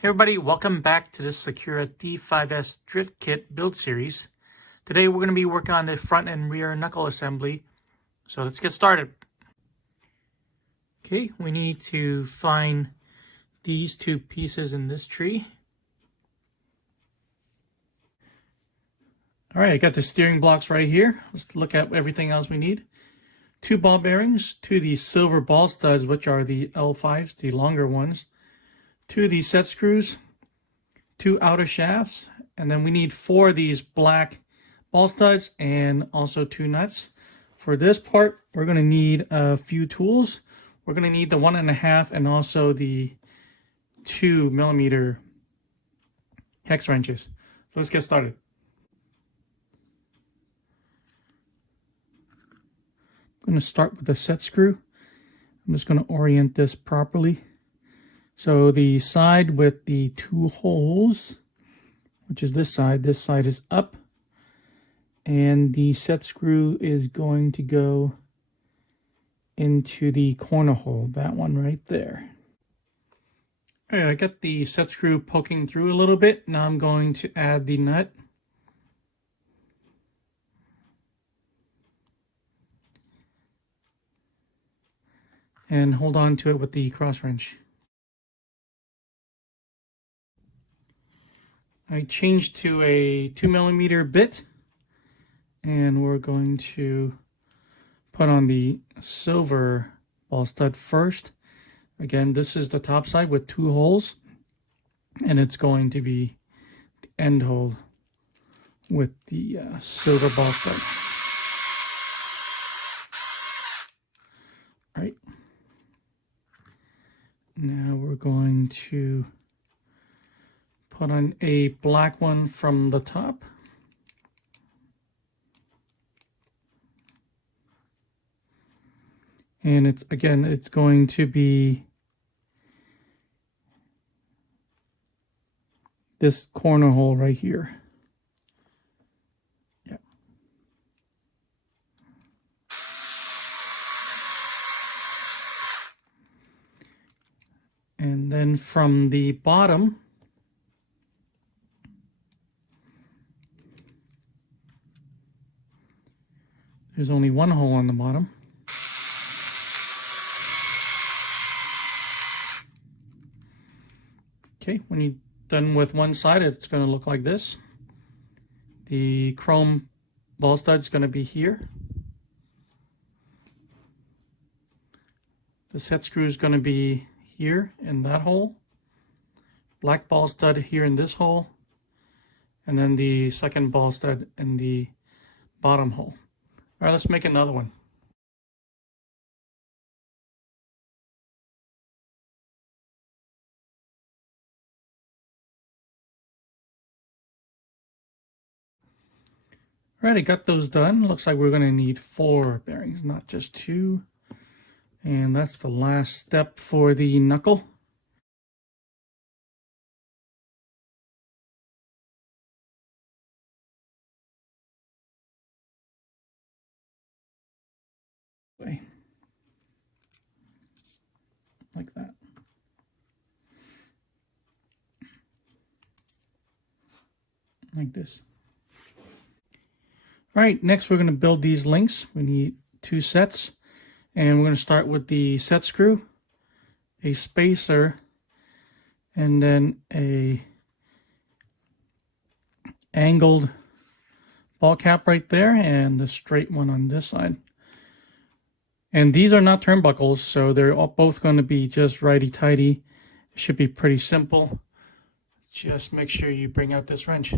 Hey everybody, welcome back to this Sakura D5S Drift Kit build series. Today we're going to be working on the front and rear knuckle assembly. So let's get started. Okay, we need to find these two pieces in this tree. Alright, I got the steering blocks right here. Let's look at everything else we need. 2 ball bearings, 2 of these silver ball studs, which are the L5s, the longer ones. 2 of these set screws, 2 outer shafts, and then we need 4 of these black ball studs and also 2 nuts. For this part, we're going to need a few tools. We're going to need the 1.5 and also the 2mm hex wrenches. So let's get started. I'm going to start with the set screw. I'm just going to orient this properly. So the side with the 2 holes, which is this side is up, and the set screw is going to go into the corner hole, that one right there. All right, I got the set screw poking through a little bit. Now I'm going to add the nut. And hold on to it with the cross wrench. I changed to a 2mm bit, and we're going to put on the silver ball stud first. Again, this is the top side with 2 holes, and it's going to be the end hole with the silver ball stud. All right. Now we're going to put on a black one from the top. And it's going to be this corner hole right here. Yeah. And then from the bottom, there's only 1 hole on the bottom. Okay, when you're done with one side, it's going to look like this. The chrome ball stud is going to be here. The set screw is going to be here in that hole. Black ball stud here in this hole. And then the second ball stud in the bottom hole. All right, let's make another one. All right, I got those done. Looks like we're going to need 4 bearings, not just 2. And that's the last step for the knuckle. Like that. Like this. All right, next we're going to build these links. We need 2 sets, and we're going to start with the set screw, a spacer, and then a angled ball cap right there, and the straight one on this side. And these are not turnbuckles, so they're both going to be just righty-tighty. It should be pretty simple. Just make sure you bring out this wrench.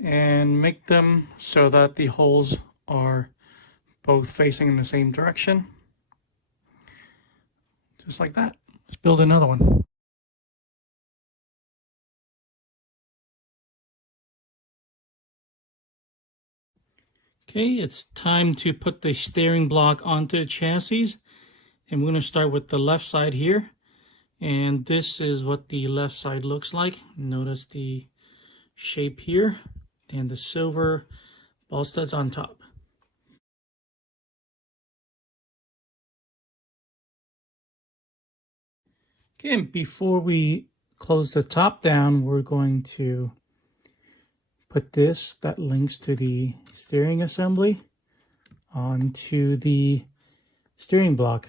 And make them so that the holes are both facing in the same direction. Just like that. Let's build another one. Okay, it's time to put the steering block onto the chassis. And we're going to start with the left side here. And this is what the left side looks like. Notice the shape here. and the silver ball studs on top. Okay, and before we close the top down, we're going to put this that links to the steering assembly onto the steering block.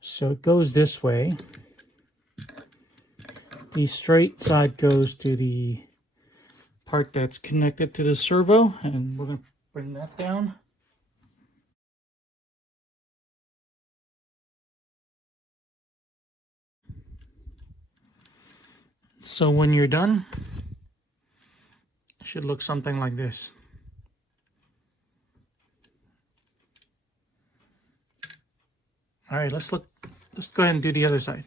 So it goes this way. The straight side goes to the part that's connected to the servo, and we're going to bring that down. So when you're done, it should look something like this. All right, let's go ahead and do the other side.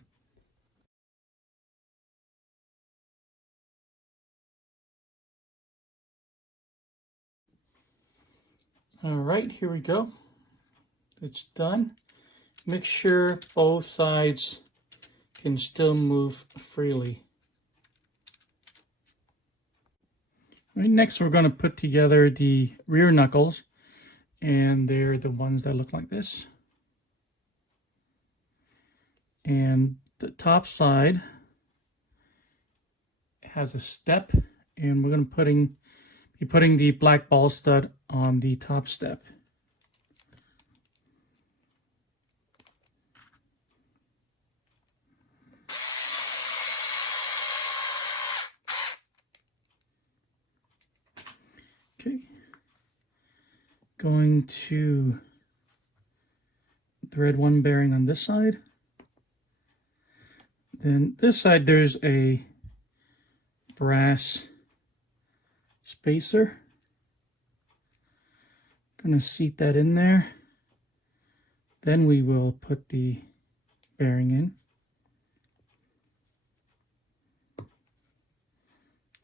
All right, here we go. It's done. Make sure both sides can still move freely. Right, next we're going to put together the rear knuckles, and they're the ones that look like this. And the top side has a step, and we're going to be putting the black ball stud on the top step. Okay, going to thread one bearing on this side. Then this side there's a brass spacer. Gonna seat that in there. Then we will put the bearing in.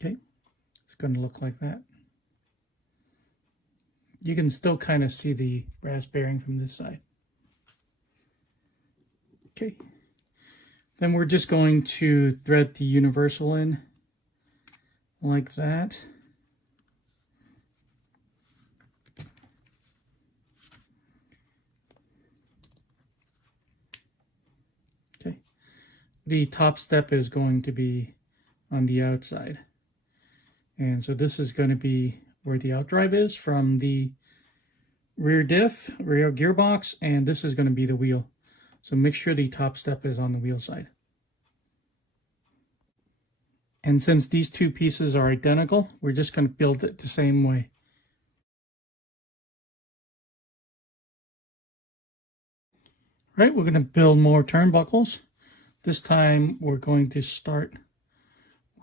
Okay, it's gonna look like that. You can still kind of see the brass bearing from this side. Okay, then we're just going to thread the universal in like that. Okay, the top step is going to be on the outside. And so this is going to be where the outdrive is from the rear gearbox, and this is going to be the wheel. So make sure the top step is on the wheel side. And since these two pieces are identical, we're just going to build it the same way. Right, we're going to build more turnbuckles. This time we're going to start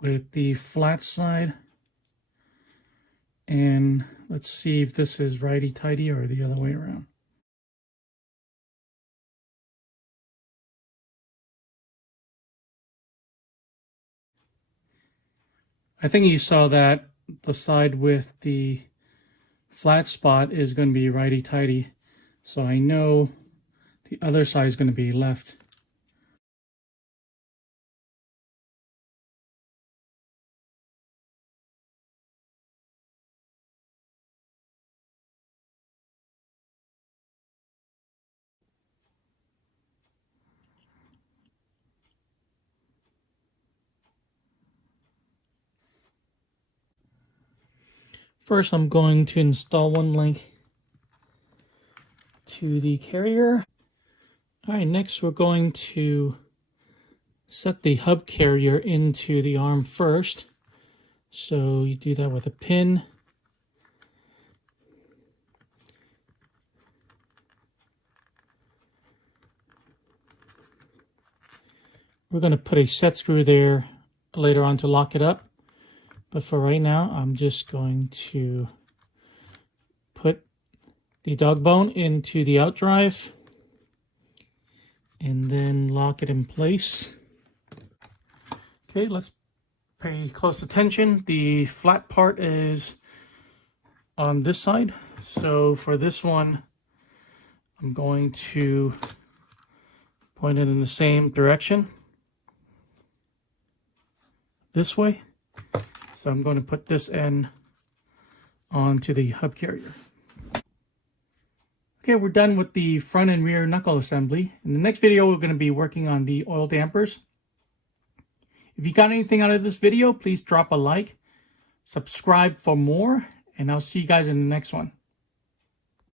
with the flat side. And let's see if this is righty-tighty or the other way around. I think you saw that the side with the flat spot is going to be righty-tighty. So I know the other side is going to be left. First, I'm going to install one link to the carrier. All right, next we're going to set the hub carrier into the arm first. So you do that with a pin. We're going to put a set screw there later on to lock it up. But for right now, I'm just going to put the dog bone into the outdrive and then lock it in place. Okay, let's pay close attention. The flat part is on this side. So for this one, I'm going to point it in the same direction, this way. So I'm going to put this end onto the hub carrier. Okay, we're done with the front and rear knuckle assembly. In the next video, we're going to be working on the oil dampers. If you got anything out of this video, please drop a like, subscribe for more, and I'll see you guys in the next one.